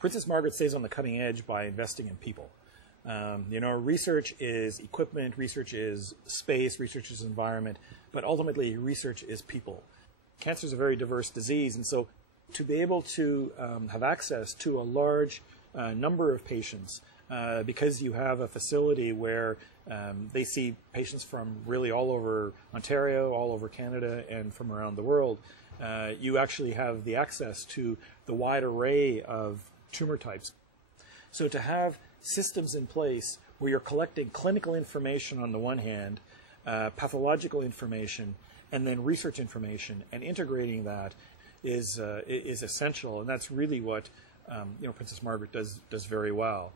Princess Margaret stays on the cutting edge by investing in people. Research is equipment, research is space, research is environment, but ultimately research is people. Cancer is a very diverse disease, and so to be able to have access to a large number of patients, because you have a facility where they see patients from really all over Ontario, all over Canada, and from around the world, you actually have the access to the wide array of tumor types. So to have systems in place where you're collecting clinical information on the one hand, pathological information, and then research information, and integrating that is essential, and that's really what Princess Margaret does very well.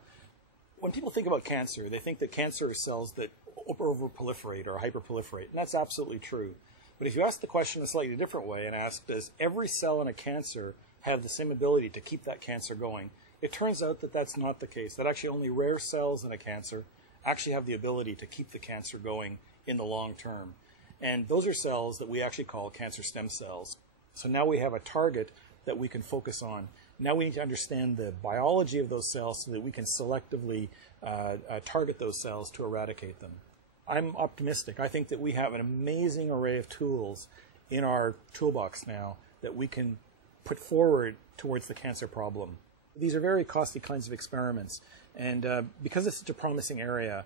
When people think about cancer, they think that cancer are cells that over-proliferate or hyperproliferate, and that's absolutely true. But if you ask the question a slightly different way and ask, does every cell in a cancer have the same ability to keep that cancer going? It turns out that that's not the case, that actually only rare cells in a cancer actually have the ability to keep the cancer going in the long term. And those are cells that we actually call cancer stem cells. So now we have a target that we can focus on. Now we need to understand the biology of those cells so that we can selectively target those cells to eradicate them. I'm optimistic. I think that we have an amazing array of tools in our toolbox now that we can put forward towards the cancer problem. These are very costly kinds of experiments, and because it's such a promising area,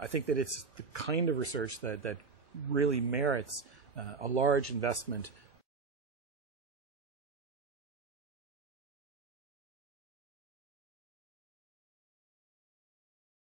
I think that it's the kind of research that really merits a large investment